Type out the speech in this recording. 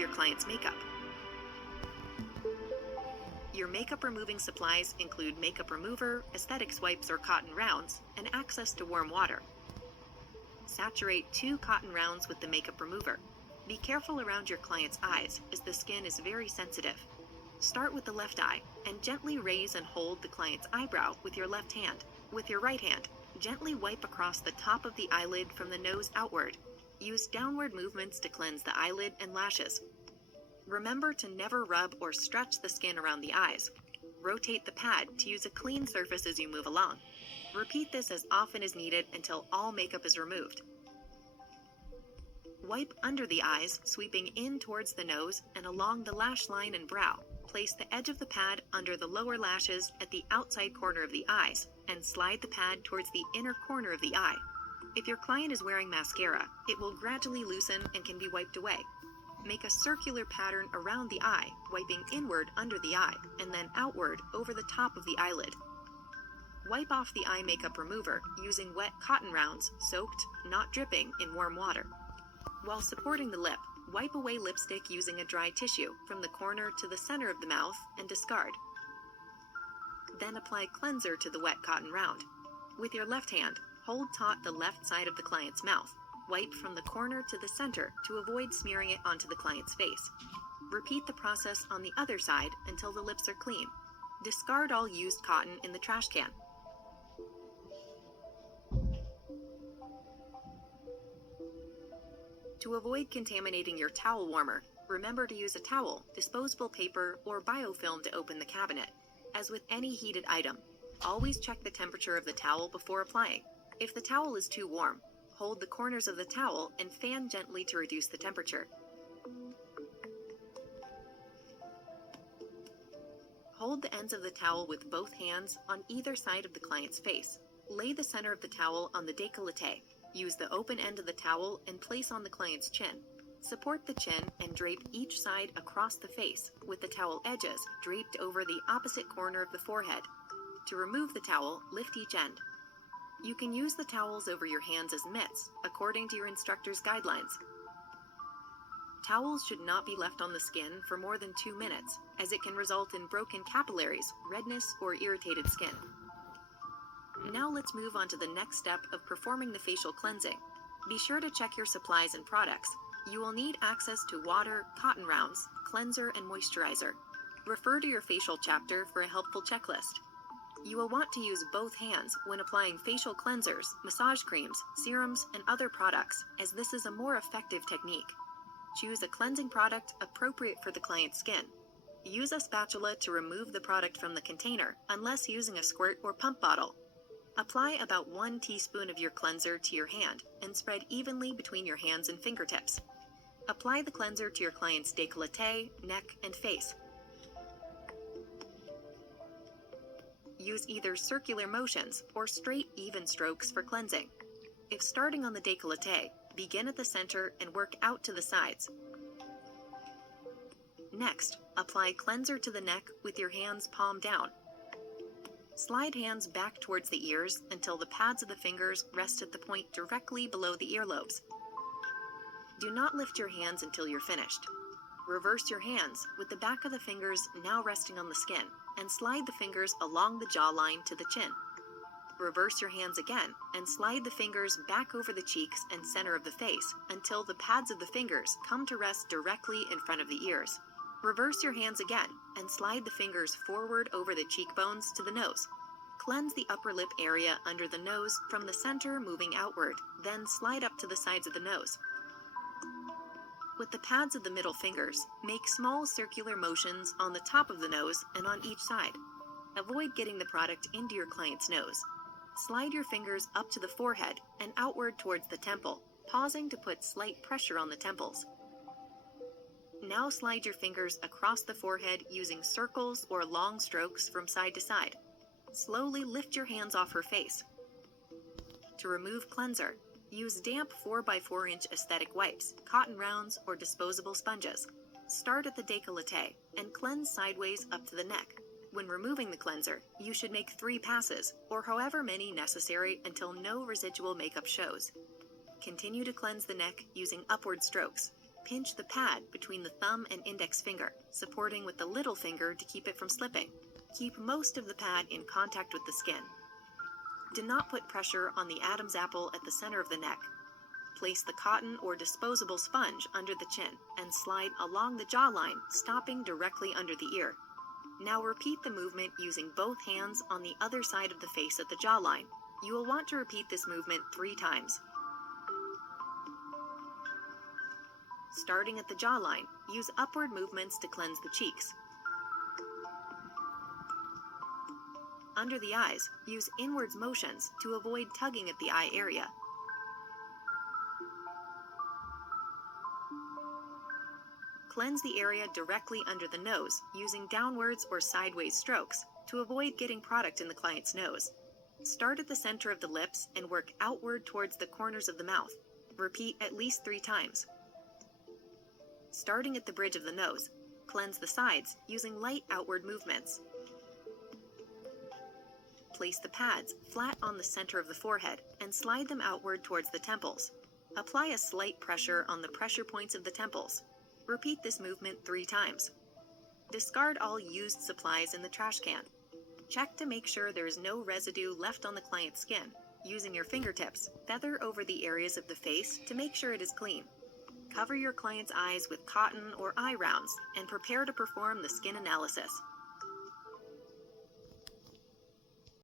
your client's makeup. Your makeup removing supplies include makeup remover, aesthetics wipes or cotton rounds, and access to warm water. Saturate 2 cotton rounds with the makeup remover. Be careful around your client's eyes, as the skin is very sensitive. Start with the left eye and gently raise and hold the client's eyebrow with your left hand. With your right hand, gently wipe across the top of the eyelid from the nose outward. Use downward movements to cleanse the eyelid and lashes. Remember to never rub or stretch the skin around the eyes. Rotate the pad to use a clean surface as you move along. Repeat this as often as needed until all makeup is removed. Wipe under the eyes, sweeping in towards the nose and along the lash line and brow. Place the edge of the pad under the lower lashes at the outside corner of the eyes and slide the pad towards the inner corner of the eye. If your client is wearing mascara, it will gradually loosen and can be wiped away. Make a circular pattern around the eye, wiping inward under the eye and then outward over the top of the eyelid. Wipe off the eye makeup remover using wet cotton rounds, soaked, not dripping, in warm water. While supporting the lip, wipe away lipstick using a dry tissue from the corner to the center of the mouth and discard. Then apply cleanser to the wet cotton round. With your left hand, hold taut the left side of the client's mouth. Wipe from the corner to the center to avoid smearing it onto the client's face. Repeat the process on the other side until the lips are clean. Discard all used cotton in the trash can. To avoid contaminating your towel warmer, remember to use a towel, disposable paper, or biofilm to open the cabinet. As with any heated item, always check the temperature of the towel before applying. If the towel is too warm, hold the corners of the towel and fan gently to reduce the temperature. Hold the ends of the towel with both hands on either side of the client's face. Lay the center of the towel on the décolleté. Use the open end of the towel and place on the client's chin. Support the chin and drape each side across the face, with the towel edges draped over the opposite corner of the forehead. To remove the towel, lift each end. You can use the towels over your hands as mitts, according to your instructor's guidelines. Towels should not be left on the skin for more than 2 minutes, as it can result in broken capillaries, redness, or irritated skin. Now let's move on to the next step of performing the facial cleansing. Be sure to check your supplies and products. You will need access to water, cotton rounds, cleanser, and moisturizer. Refer to your facial chapter for a helpful checklist. You will want to use both hands when applying facial cleansers, massage creams, serums, and other products, as this is a more effective technique. Choose a cleansing product appropriate for the client's skin. Use a spatula to remove the product from the container, unless using a squirt or pump bottle. Apply about 1 teaspoon of your cleanser to your hand and spread evenly between your hands and fingertips. Apply the cleanser to your client's décolleté, neck, and face. Use either circular motions or straight, even strokes for cleansing. If starting on the décolleté, begin at the center and work out to the sides. Next, apply cleanser to the neck with your hands palm down. Slide hands back towards the ears until the pads of the fingers rest at the point directly below the earlobes. Do not lift your hands until you're finished. Reverse your hands with the back of the fingers now resting on the skin, and slide the fingers along the jawline to the chin. Reverse your hands again and slide the fingers back over the cheeks and center of the face until the pads of the fingers come to rest directly in front of the ears. Reverse your hands again and slide the fingers forward over the cheekbones to the nose. Cleanse the upper lip area under the nose from the center moving outward, then slide up to the sides of the nose. With the pads of the middle fingers, make small circular motions on the top of the nose and on each side. Avoid getting the product into your client's nose. Slide your fingers up to the forehead and outward towards the temple, pausing to put slight pressure on the temples. Now slide your fingers across the forehead using circles or long strokes from side to side. Slowly lift your hands off her face. To remove cleanser, use damp 4x4 inch aesthetic wipes, cotton rounds, or disposable sponges. Start at the décolleté and cleanse sideways up to the neck. When removing the cleanser, you should make 3 passes, or however many necessary until no residual makeup shows. Continue to cleanse the neck using upward strokes. pinch the pad between the thumb and index finger, supporting with the little finger to keep it from slipping. Keep most of the pad in contact with the skin. Do not put pressure on the Adam's apple at the center of the neck. Place the cotton or disposable sponge under the chin and slide along the jawline, stopping directly under the ear. Now repeat the movement using both hands on the other side of the face at the jawline. You will want to repeat this movement 3 times. Starting at the jawline, use upward movements to cleanse the cheeks. Under the eyes, use inwards motions to avoid tugging at the eye area. Cleanse the area directly under the nose using downwards or sideways strokes to avoid getting product in the client's nose. Start at the center of the lips and work outward towards the corners of the mouth. Repeat at least 3 times. Starting at the bridge of the nose, cleanse the sides using light outward movements. Place the pads flat on the center of the forehead and slide them outward towards the temples. Apply a slight pressure on the pressure points of the temples. Repeat this movement 3 times. Discard all used supplies in the trash can. Check to make sure there is no residue left on the client's skin. Using your fingertips, feather over the areas of the face to make sure it is clean. Cover your client's eyes with cotton or eye rounds and prepare to perform the skin analysis.